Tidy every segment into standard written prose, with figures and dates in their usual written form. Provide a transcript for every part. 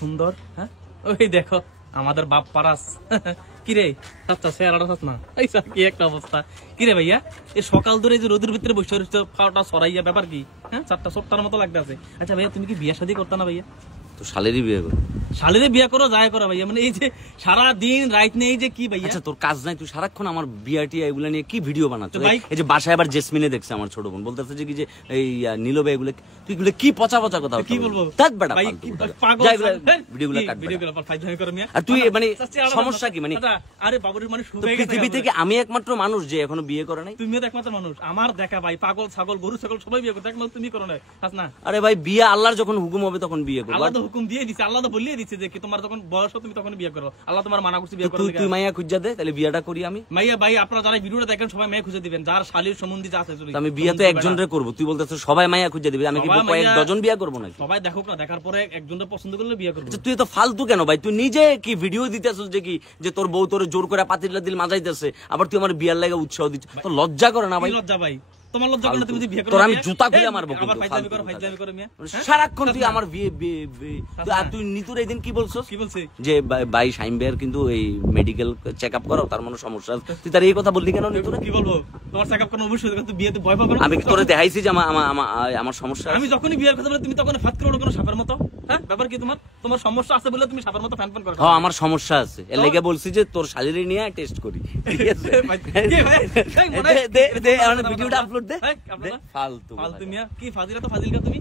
সুন্দর। হ্যাঁ ওই দেখো আমাদের বাপ পারাস কিরে আচ্ছা চেহারাটা না কি একটা অবস্থা। কিরে ভাইয়া এই সকাল ধরে যে রোদের ভিতরে বসে রয়েছে খাওয়াটা সরাইয়া ব্যাপার কি? হ্যাঁ 4টা 7টার মতো লাগতে আছে। আচ্ছা ভাইয়া তুমি কি বিয়ে শাদী করতে না ভাইয়া? তো শালেরই বিয়ে করো। শালেরে বিয়ে করো যায় করো ভাইয়া, মানে এই যে সারা দিন রাত নেই যে কি ভাইয়া? আচ্ছা তোর কাজ নাই, তুই সারাক্ষণ আমার বিয়াটি এগুলা নিয়ে কি ভিডিও বানাচ্ছ? এই যে বাসায় আবার জেসমিনে দেখছে আমার ছোট বোন বলতেছে যে কি যে এই নীলবে এগুলো তুই এগুলো কি পচা পচা কথা কি বলবো? তাক বেটা ভাই পাগল ভিডিওগুলো কাট ভিডিওগুলো ফাইজলামি করো মিয়া। আর তুই মানে সমস্যা কি? মানে আরে বাবুরের মানে শুরু হয়ে গেছে পৃথিবী থেকে আমি একমাত্র মানুষ যে এখনো বিয়ে করে নাই। তুমিও তো একমাত্র মানুষ আমার দেখা ভাই, পাগল ছাগল গরু ছাগল সবাই বিয়ে করতে, একমাত্র তুমি করো না না। আরে ভাই বিয়ে আল্লাহর যখন হুকুম হবে তখন বিয়ে করব। আল্লাহ তো হুকুম দিয়ে দিছে, আল্লাহ তো বলিয়ে দিছে যে কি তোমার যখন বয়স হবে তুমি তখন বিয়ে করো। আল্লাহ তোমার মানা করছে বিয়ে করতে। তুই মাইয়া খুঁজা দে তাহলে বিয়েটা করি আমি। মাইয়া ভাই আপনারা যারা ভিডিওটা দেখেন সবাই মাইয়া খুঁজে দিবেন, যার শালীর সম্বন্ধী যা আছে। আমি বিয়ে তো একজনরে করব, তুই বলতেছিস সবাই মাইয়া খুঁজা দিবি, আমি কি কয়েক ডজন বিয়ে করব নাকি? সবাই দেখুক না, দেখার পরে একজনের পছন্দ করলে বিয়ে করব। তুই তো ফালতু কেন ভাই? তুই নিজে কি ভিডিও দিতেছিস যে কি যে তোর বউ তোর জোর করে পাতিলা দিল মাজাইতেছে, আবার তুই আমার বিয়ার লাগা উৎসাহ দিচ্ছিস? তো লজ্জা করে না ভাই? লজ্জা ভাই তোমার লজ্জা করে তুমি বিয়ে করো? তোর আমি জুতা খুলে মারবো। আবার ফাইজলামি করো ফাইজলামি করো মিয়া। সারাক্ষণ তুই আমার বিয়ে তুই নিতুর এই দিন কি বলছস? কি বলছিস? যে ভাই শাইম ভাইয়ের কিন্তু এই মেডিকেল চেকআপ করো, তার মনে সমস্যা আছে। তুই তার এই কথা বললি কেন? নিতুর কি বলবো? তোমার চেকআপ করো অবশ্যই, তুই বিয়েতে ভয় পাবো না? আমি তোরে দেখাইছি যে আমার সমস্যা। আমি যখনই বিয়ের কথা বলি তুমি তখন ফাত করো কোনো সাপের মতো। হ্যাঁ ব্যাপার কি তোমার? তোমার সমস্যা আছে বলে তুমি সাপের মতো ফ্যান ফ্যান করো। হ্যাঁ আমার সমস্যা আছে, এর লাগি বলছি যে তোর শালীরে নিয়ে টেস্ট করি। ঠিক আছে দে ভিডিওটা আপলোড দে। ফালতু ফালতু মিয়া কি ফাজিলা তো ফাজিল কা তুমি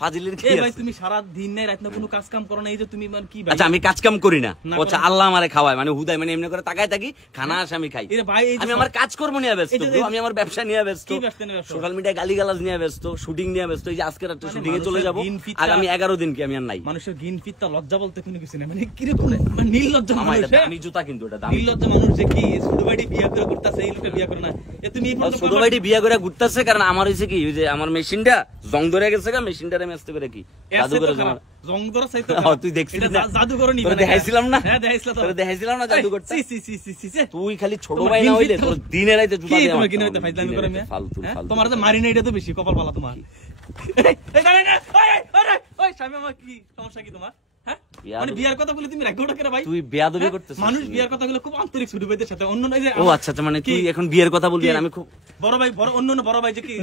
ফাজিলের কি? ভাই তুমি সারা দিন নাই রাত না কোনো কাজ কাম করো না, এই যে তুমি মানে কি ভাই? আচ্ছা আমি কাজ কাম করি না, আচ্ছা আল্লাহ আমারে খাওয়ায় মানে হুদায় মানে এমনি করে তাকায় থাকি, খানা আসে আমি খাই। আমি আমার কাজ কর্ম নিয়ে ব্যস্ত, আমি আমার ব্যবসা নিয়ে ব্যস্ত, সোশ্যাল মিডিয়ায় গালিগালাজ নিয়ে ব্যস্ত, শুটিং নিয়ে ব্যস্ত। এই যে আজকে একটা শুটিং এ চলে যাব, আগামী 11 দিন কি আমি আর নাই। মানুষের গিন ফিতটা লজ্জা বলতে কোনো কিছু নেই, মানে কিরকম মানে নির্লজ্জ মানুষ। আমি জুতা কিন্তু এটা দাম নির্লজ্জ মানুষ যে কি ছোট ভাইটি বিয়ে করে ঘুরতাছে, এই লোকটা বিয়ে করে না। এ তুমি ছোট ভাইটি বিয়ে করে ঘুরতাছে কারণ আমার হইছে কি যে আমার মেশিনটা জং ধরে গেছে, মেশিনটারে মেস্তে করে কি জাদুঘরে জং ধরা চাইতো। তুই দেখছিস এটা জাদুঘর নি মানে দেখাইছিলাম না? হ্যাঁ দেখাইছিলাম তো, তোরে দেখাইছিলাম না জাদুঘর? সি সি সি সি সি তুই খালি ছোট ভাই না হইলে তোর দিনে রাতে জুতা দিয়ে তোমার কিনে হইতে ফাইজলামি করে মিয়া। ফালতু তোমার তো মারি না, এটা তো বেশি কপাল পালা তোমার। এই দাঁড়াই না, ওই স্বামী আমার কি সমস্যা কি তোমার? হ্যাঁ মানে বিয়ার কথা বলে তুমি রাগোটা করে ভাই? তুই বেয়াদবি করতেছিস। মানুষ বিয়ার কথা বলে খুব আন্তরিক ছোট ভাইদের সাথে, অন্য নয় যে। ও আচ্ছা মানে তুই এখন বিয়ের কথা বলবি আর আমি খুব বড় ভাই বড় অন্য বড় ভাই যে কি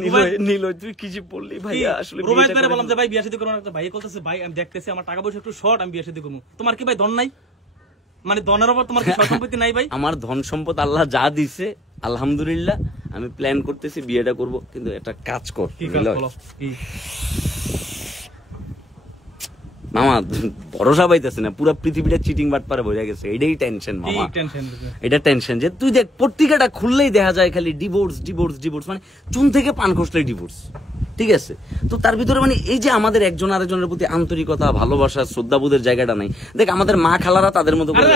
নীল তুই কি যে বললি ভাই? আসলে রুবাই করে বললাম যে ভাই বিয়ে শাদী করো না, ভাই বলতেছে ভাই আমি দেখতেছি আমার টাকা পয়সা একটু শর্ট, আমি বিয়ে শাদী করব। তোমার কি ভাই ধন নাই? মানে ধনের উপর তোমার কি সম্পত্তি নাই ভাই? আমার ধন সম্পদ আল্লাহ যা দিছে আলহামদুলিল্লাহ, আমি প্ল্যান করতেছি বিয়েটা করব, কিন্তু একটা কাজ কর। কি কাজ বলো? কি মামা ভরসা পাইতেছে না, পুরো পৃথিবীটা চিটিং বাটপারে ভরে গেছে, এটাই টেনশন মামা। এটা টেনশন যে তুই দেখ পত্রিকাটা খুললেই দেখা যায় খালি ডিভোর্স ডিভোর্স ডিভোর্স, মানে চুন থেকে পান খসলেই ডিভোর্স। ঠিক আছে, তো তার ভিতরে মানে এই যে আমাদের একজন আরেকজনের প্রতি আন্তরিকতা ভালোবাসা শ্রদ্ধাবোধের জায়গাটা নাই। দেখ আমাদের মা খালারা তাদের মতো করে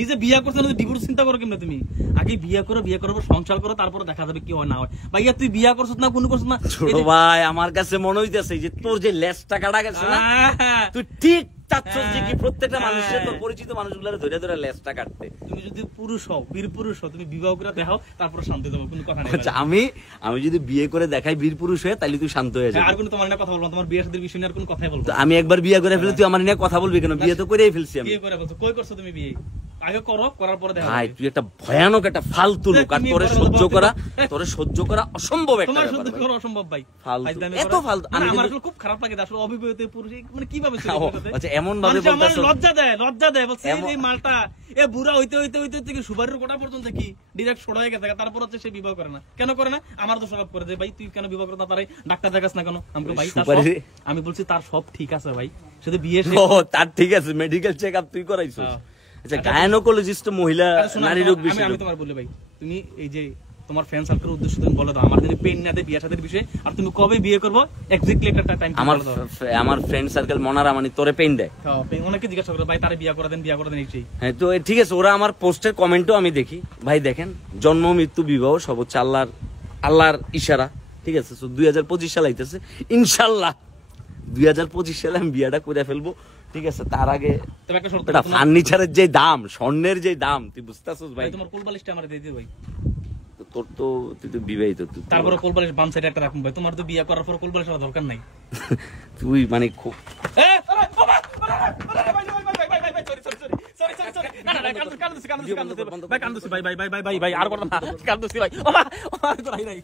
নিজে বিয়ে করছে না, ডিভোর্স চিন্তা করো কেমনে? তুমি আগে বিয়ে করো, বিয়ে করবো সংসার করো, তারপরে দেখা যাবে কি হয় না হয়। ভাইয়া তুই বিয়ে করছিস না, কোনো করছিস না? ছোট ভাই আমার কাছে মনে হইতেছে যে তোর যে লেজটা কাটা গেছে না, তুই ঠিক চাচ্ছস যে কি প্রত্যেকটা মানুষের তোর পরিচিত মানুষগুলোর ধরে ধরে লেজটা কাটতে। তুমি যদি পুরুষ হও, বীর পুরুষ হও, তুমি বিবাহ করে দেখাও, তারপরে শান্তি দেবো, কোনো কথা নাই। আচ্ছা আমি যদি বিয়ে করে দেখাই বীর পুরুষ হয়ে, তাহলে তুই শান্ত হয়ে যাবি। আর কোনো তোমার নিয়ে কথা বলবো, তোমার বিয়ে শাদীর বিষয় নিয়ে আর কোনো কথাই বলবো। আমি একবার বিয়ে করে ফেলে তুই আমার নিয়ে কথা বলবি কেন? বিয়ে তো করেই ফেলছি আমি। বিয়ে করে বলছো, কই করছো তুমি বিয়ে? আগে করো, করার পরে দেখা। ভাই তুই একটা ভয়ানক একটা ফালতু লোক, আর তোরে সহ্য করা অসম্ভব একটা ব্যাপার। তোমার সহ্য করা অসম্ভব ভাই, এত ফালতু। আমার আসলে খুব খারাপ লাগে আসলে অবিবাহিত পুরুষ মানে কিভাবে চলে। আচ্ছা এমন ভাবে বলতাছ, লজ্জা দেয় বলছে এই মালটা এ বুড়া হইতে হইতে হইতে থেকে সুবারের কোটা পর্যন্ত কি ডাইরেক্ট সরা হয়ে গেছে, তারপর হচ্ছে সে বিবাহ করে না। কেন করে না? আমার তো স্বভাব করে যে ভাই তুই কেন বিবাহ করে না, তারে ডাক্তার দেখাস না কেন? আমাকে ভাই আমি বলছি তার সব ঠিক আছে ভাই, শুধু বিয়ে তার ঠিক আছে, মেডিকেল চেকআপ তুই করাইছিস। আচ্ছা গায়নোকোলজিস্ট মহিলা নারী রোগ বিশেষজ্ঞ। আমি তোমার বলি ভাই, তুমি এই যে তোমার ফ্রেন্ড সার্কেলের উদ্দেশ্য তুমি বলে দাও আমার যদি পেন না দেয় বিয়ে শাদীর বিষয়ে, আর তুমি কবে বিয়ে করবো এক্স্যাক্টলি একটা টাইম। আমার ফ্রেন্ড সার্কেল মনারা মানে তোরে পেন দেয়? ওনাকে জিজ্ঞাসা করো ভাই তারে বিয়ে করে দেন এই। হ্যাঁ তো ঠিক আছে, ওরা আমার পোস্টের কমেন্টও আমি দেখি। ভাই দেখেন জন্ম মৃত্যু বিবাহ সব হচ্ছে আল্লাহর ইশারা। ঠিক আছে, 2025 সাল আইতেছে, ইনশাল্লাহ 2025 সালে আমি বিয়েটা করে ফেলবো। ঠিক আছে, তার আগে ফার্নিচারের যে দাম, স্বর্ণের যে দাম, তুই বুঝতেছিস ভাই? তোমার কোলবালিশটা আমার দিয়ে দিও ভাই। তোর তো তুই তো বিবাহিত, তারপরে কোলবালিশ বাম সাইডে একটা রাখুন ভাই, তোমার তো বিয়ে করার পর কোলবালিশ দরকার নাই। তুই মানে খুব কান্দুছি ভাই আর করো না কান্দুছি ভাই ও মা, ও মা, তোর হাই নাই